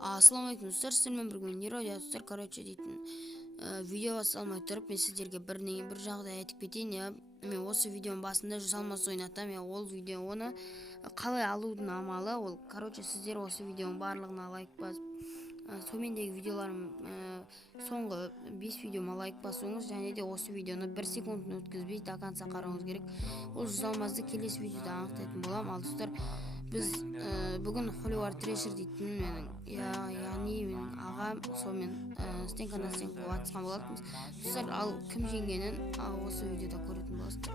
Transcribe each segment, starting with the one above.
Ассалаумағалейкум достар, сіздермен бірге Нира достар, дейтін видео салмай тұрып, мен сіздерге бір жағдай айтып кетейін. Мен осы видеоның басында салмас ойнатам, ол видеоны қалай алудың амалы, ол сіздер осы видеоның барлығына лайк басып, төмендегі видеоларым соңғы 5 видеома лайк басуыңыз, және де осы видеоны 1 секундын өткізбей до конца қарауыңыз керек. Ол жазалмазды келесі видеода анықтайтын болам. Ал достар, біз бүгін Холивар Трешер дейтін яғни менің ағам сонымен стенкадан стенкаға атысқан болатынбыз. Достар, ал кім жеңгенін осы видеода көретін боласыздар.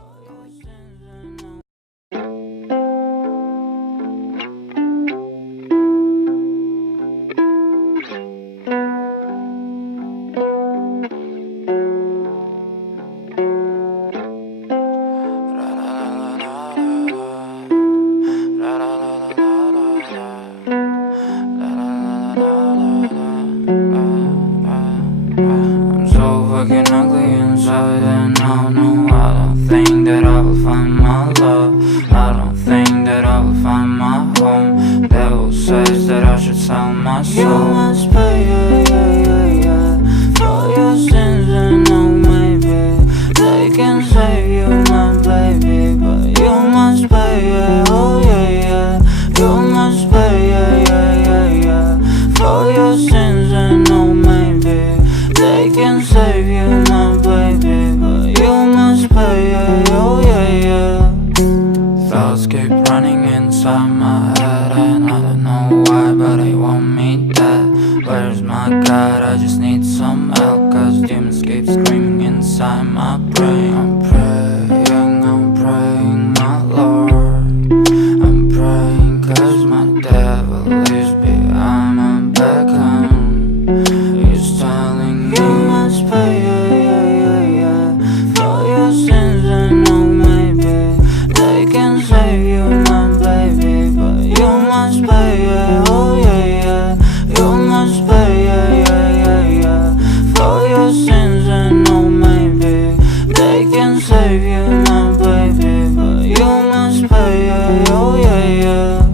Fucking ugly inside, and I don't think that I will find my love. I don't think that I will find my home. Devil says that I should sell my soul. You must pay, for your sins, and no, maybe they can save you, my baby, but you must pay, oh yeah. You must pay, for your sins, and no, maybe they can save you, my baby, but you must pay, oh yeah. Thoughts keep running inside my head, and I don't know why, but they want me dead. Where's my God? I just need some help, cause demons keep screaming inside my brain. I'm praying, my Lord. I'm praying cause my devil is behind my back home. He's telling you must pay, for your sins, and no, maybe they can save you, my baby, but you must pay, oh yeah. You must pay, for your sins, and no, maybe they can save you, my baby, but you must pay, oh yeah.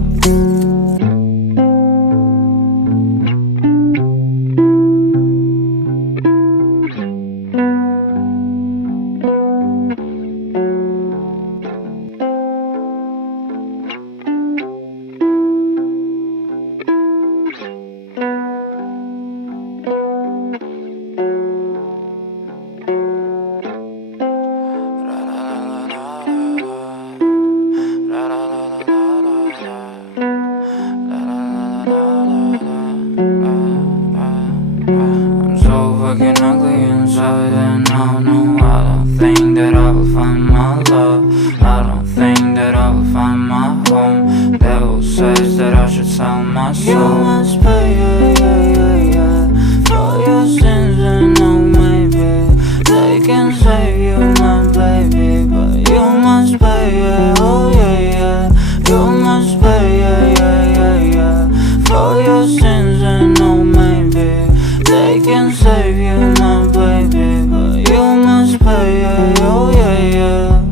I'm so fucking ugly inside, and I don't think that I will find my love. I don't think that I will find my home. Devil says that I should sell my soul. You must pay, for your sins, and no, maybe they can save you, my baby, but you must pay, oh yeah. You must pay, for your sins, and no, maybe they can save you, my baby, but you must pay, oh yeah.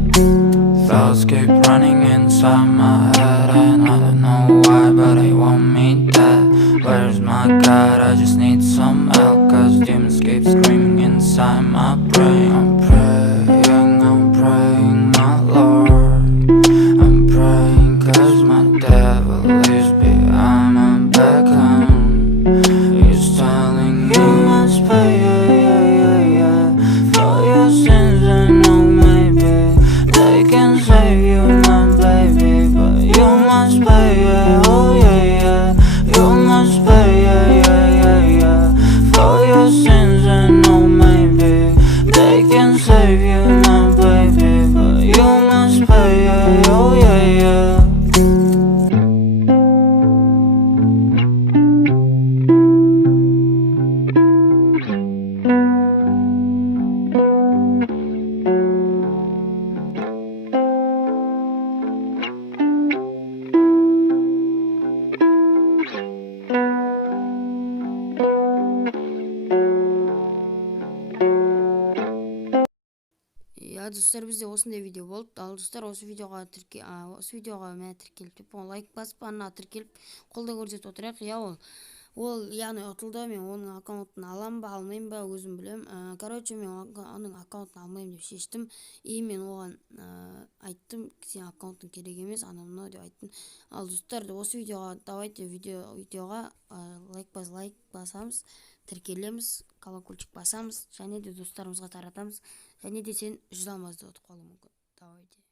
Thoughts keep running inside my head, and I don't know why, but they want me dead. Where's my God? I just need some help, cause demons keep screaming inside my brain. I'm praying, my Lord. I'm praying cause my devil is behind my back home. He's telling you must pay, for your sins, and no, maybe they can save you, my baby, but you must pay, oh yeah. You must pay, for your sins, and no, maybe they can save you, my baby, but you must pay, oh yeah. Достар, бізде осындай видео болды. Ал достар, осы видеоға мә тіркеліп лайк басып, тіркеліп қолдау көрсетіп отырайық. Ол Ол яғни ұтылды, мен оның аккаунтын алам ба алмаймын ба өзім білем. Короче, мен оның аккаунтын алмаймын деп шештім. И мен оған айттым, сен аккаунтың керек емес, анау мынау деп айттым. Ал достар, осы видеоға давайте видеоға лайк басамыз, тіркелеміз, колокольчик басамыз, және де достарымызға таратамыз. Және де сен 100 алмазды ұтып қалуы мүмкін. Давайте.